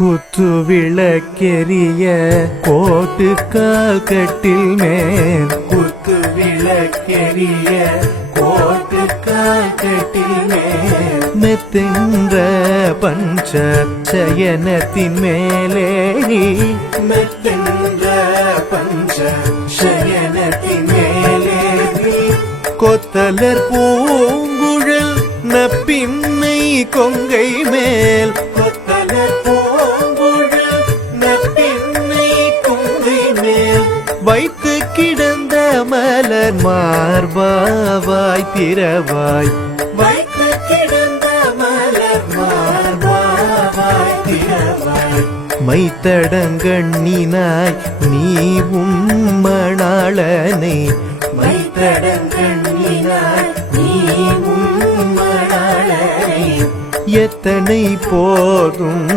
குத்து விளக்கெரிய கோட்டு கால் கட்டில் மேல். குத்து விளக்கெரிய கோட்டு கால் கட்டில் மேல். மெத்தின்ற பஞ்ச சயனத்தின் மேலே மெத்தின்ற பஞ்ச சயனத்தின் மேலே கொத்தலர் பூங்குழல் நப்பின்னை கொங்கை மேல். கொத்த வைத்து கிடந்த மலர் மார்பாவாய் திரவாய் வைத்து கிடந்த மலர் மார்பாவாய் திரவாய் மைத்தடங்கண்ணினாய் நீ உம்மணாளனை. மைத்தடங்கண்ணினாய் நீ உம்மணாளனை. எத்தனை போதும்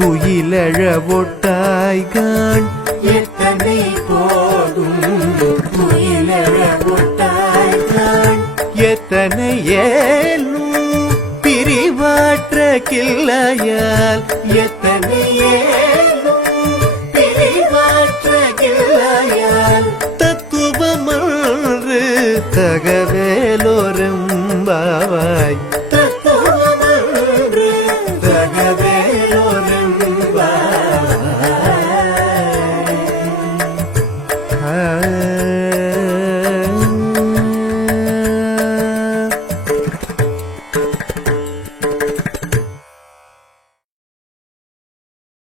துயிலழ ஒட்டாய்கான். எத்தனை ஏலும் பிரிவாற்ற கிள்ளையால். எத்தனை ஏலும் பிரிவாற்ற கிள்ளையால். தத்துவமன்று தகவேலோரும் பாவாய்.